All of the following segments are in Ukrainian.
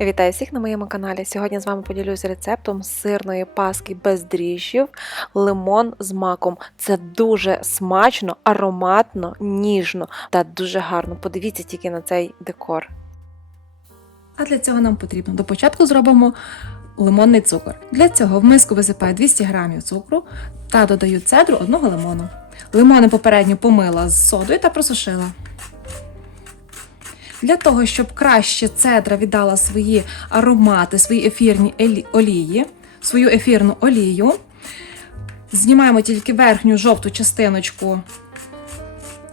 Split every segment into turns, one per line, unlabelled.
Вітаю всіх на моєму каналі. Сьогодні з вами поділюся рецептом сирної паски без дріжджів, лимон з маком. Це дуже смачно, ароматно, ніжно та дуже гарно. Подивіться тільки на цей декор.
А для цього нам потрібно до початку зробимо лимонний цукор. Для цього в миску висипаю 200 г цукру та додаю цедру одного лимону. Лимони попередньо помила з содою та просушила. Для того, щоб краще цедра віддала свої аромати, свої ефірні олії, свою ефірну олію, знімаємо тільки верхню жовту частиночку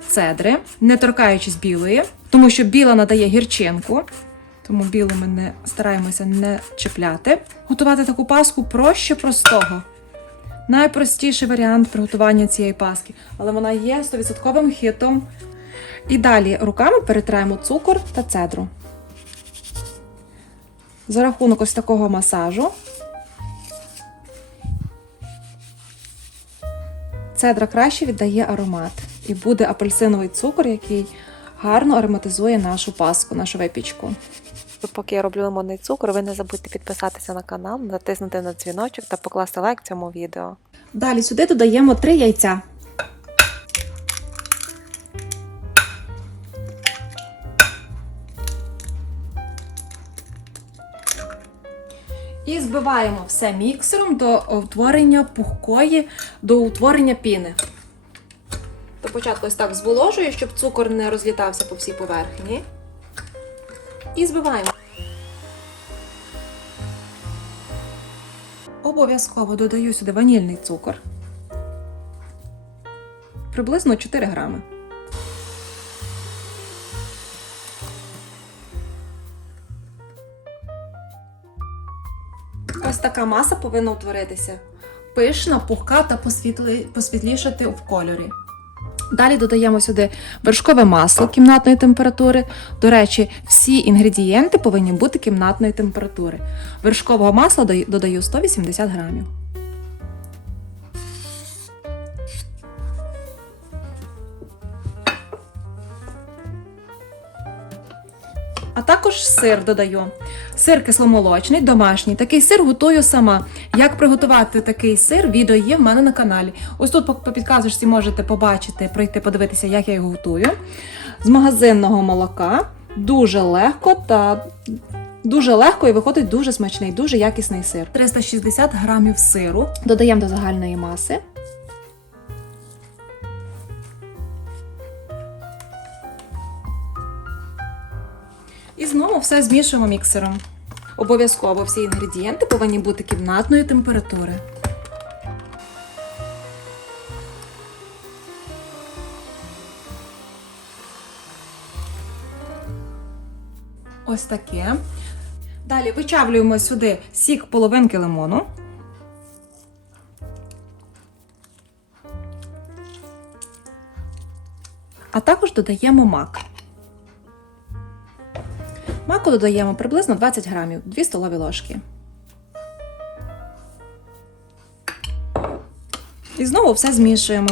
цедри, не торкаючись білої, тому що біла надає гірчинку. Тому білу ми не стараємося не чіпляти. Готувати таку паску проще простого. Найпростіший варіант приготування цієї паски, але вона є 100% хітом. І далі руками перетираємо цукор та цедру. За рахунок ось такого масажу. Цедра краще віддає аромат. І буде апельсиновий цукор, який гарно ароматизує нашу паску, нашу випічку.
Поки я роблю лимонний цукор, ви не забудьте підписатися на канал, натиснути на дзвіночок та покласти лайк цьому відео.
Далі сюди додаємо 3 яйця. І збиваємо все міксером до утворення пухкої, до утворення піни. До початку ось так зволожую, щоб цукор не розлітався по всій поверхні. І збиваємо. Обов'язково додаю сюди ванільний цукор. Приблизно 4 грами. Ось така маса повинна утворитися. Пишна, пухка та посвітлішати в кольорі. Далі додаємо сюди вершкове масло кімнатної температури. До речі, всі інгредієнти повинні бути кімнатної температури. Вершкового масла додаю 180 грамів. А також сир додаю. Сир кисломолочний, домашній. Такий сир готую сама. Як приготувати такий сир, відео є в мене на каналі. Ось тут по підказочці можете побачити, пройти, подивитися, як я його готую. З магазинного молока. Дуже легко та дуже легко і виходить дуже смачний, дуже якісний сир. 360 грамів сиру додаємо до загальної маси. Все змішуємо міксером. Обов'язково всі інгредієнти повинні бути кімнатної температури. Ось таке. Далі вичавлюємо сюди сік половинки лимону. А також додаємо мак. Маку додаємо приблизно 20 грамів, 2 столові ложки. І знову все змішуємо.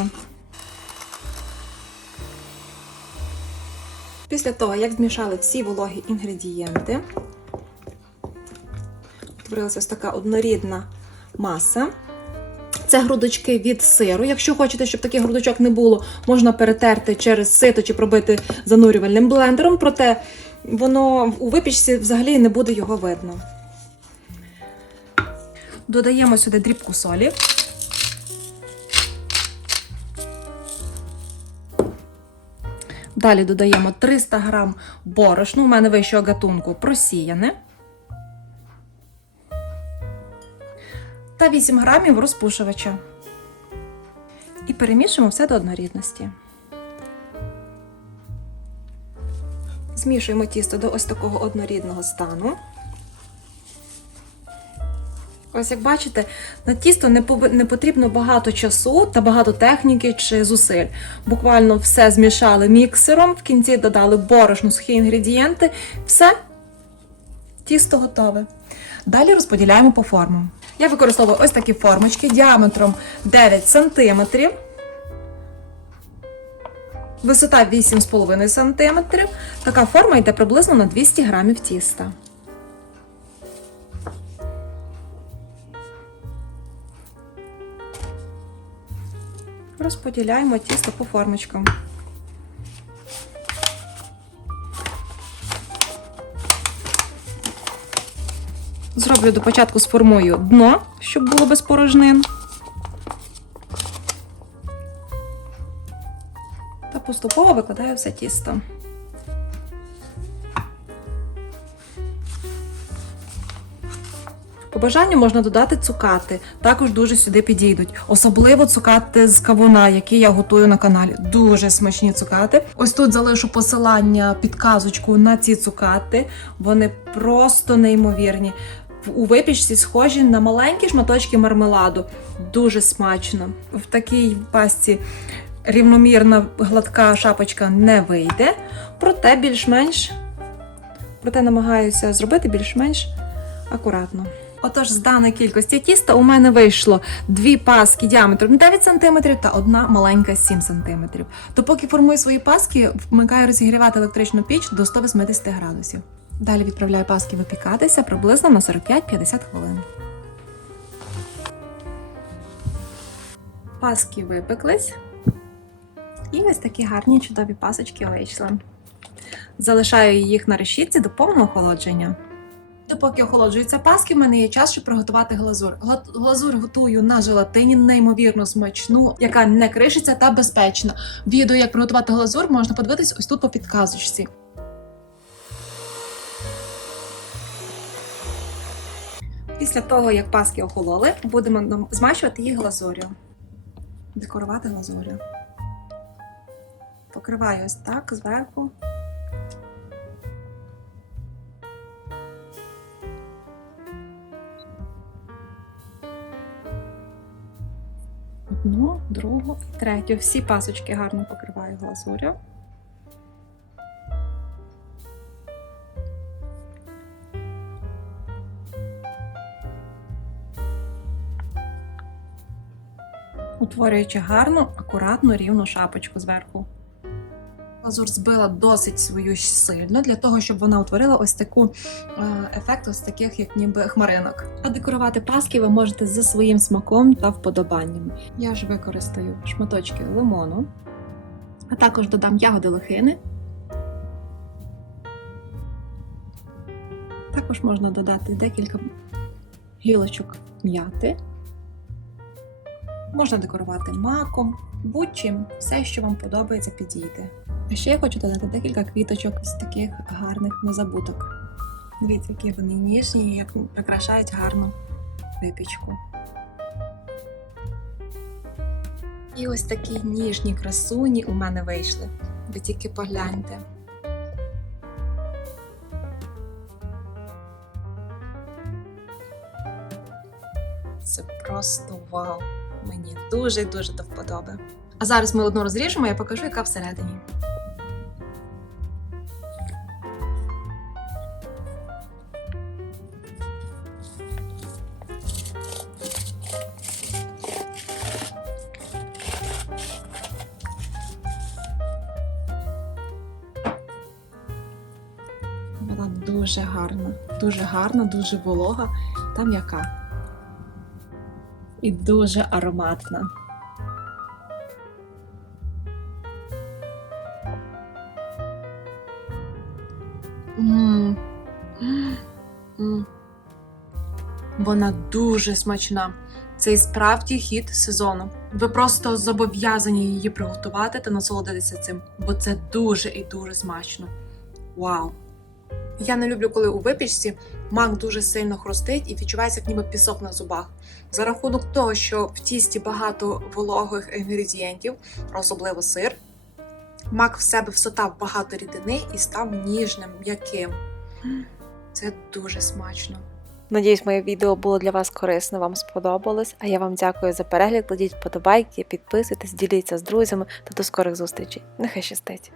Після того, як змішали всі вологі інгредієнти, утворилася ось така однорідна маса. Це грудочки від сиру. Якщо хочете, щоб таких грудочок не було, можна перетерти через сито чи пробити занурювальним блендером, проте воно у випічці взагалі не буде його видно. Додаємо сюди дрібку солі. Далі додаємо 300 грам борошну, у мене вищого гатунку просіяне. Та 8 грамів розпушувача. І перемішуємо все до однорідності. Змішуємо тісто до ось такого однорідного стану. Ось як бачите, на тісто не, потрібно багато часу та багато техніки чи зусиль. Буквально все змішали міксером, в кінці додали борошно, сухі інгредієнти. Все, тісто готове. Далі розподіляємо по формам. Я використовую ось такі формочки діаметром 9 см. Висота 8,5 см. Така форма йде приблизно на 200 г тіста. Розподіляємо тісто по формочкам. Зроблю до початку сформую дно, щоб було без порожнин. Поступово викладаю все тісто. По бажанню можна додати цукати, також дуже сюди підійдуть. Особливо цукати з кавуна, які я готую на каналі. Дуже смачні цукати. Ось тут залишу посилання, підказочку на ці цукати. Вони просто неймовірні. У випічці схожі на маленькі шматочки мармеладу. Дуже смачно. В такій пасті рівномірна гладка шапочка не вийде, проте більш-менш проте намагаюся зробити більш-менш акуратно. Отож, з даної кількості тіста у мене вийшло дві паски діаметром 9 см та одна маленька 7 см. То поки формую свої паски, вмикаю розігрівати електричну піч до 180 градусів. Далі відправляю паски випікатися приблизно на 45-50 хвилин. Паски випеклись. І ось такі гарні чудові пасочки вийшли. Залишаю їх на решітці до повного охолодження. Допоки охолоджуються паски, в мене є час, щоб приготувати глазур. Глазур готую на желатині, неймовірно смачну, яка не кришиться та безпечна. Відео, як приготувати глазур, можна подивитись ось тут по підказочці. Після того, як паски охололи, будемо змащувати їх глазур'ю. Декорувати глазур'ю. Покриваю ось так зверху. Одну, другу і третю. Всі пасочки гарно покриваю глазур'ю. Утворюючи гарну, акуратну, рівну шапочку зверху. Глазур збила досить свою сильно для того, щоб вона утворила ось таку е, ефект, ось таких, як ніби хмаринок. А декорувати паски ви можете за своїм смаком та вподобанням. Я ж використаю шматочки лимону, а також додам ягоди лохини. Також можна додати декілька гілочок м'яти. Можна декорувати маком, будь-чим, все, що вам подобається, підійде. А ще я хочу додати декілька квіточок з таких гарних незабуток. Дивіться, які вони ніжні, як прикрашають гарну випічку. І ось такі ніжні красуні у мене вийшли. Ви тільки погляньте. Це просто вау! Мені дуже дуже до вподоби. А зараз ми одну розріжемо, я покажу, яка всередині. Дуже гарна, дуже гарна, дуже волога та м'яка. І дуже ароматна. Вона дуже смачна. Це і справді хід сезону. Ви просто зобов'язані її приготувати та насолодитися цим, бо це дуже і дуже смачно. Вау! Я не люблю, коли у випічці мак дуже сильно хрустить і відчувається як ніби пісок на зубах. За рахунок того, що в тісті багато вологих інгредієнтів, особливо сир, мак в себе всотав багато рідини і став ніжним, м'яким. Це дуже смачно.
Надіюсь, моє відео було для вас корисно, вам сподобалось. А я вам дякую за перегляд. Кладіть вподобайки, підписуйтесь, діліться з друзями та до скорих зустрічей. Нехай щастить!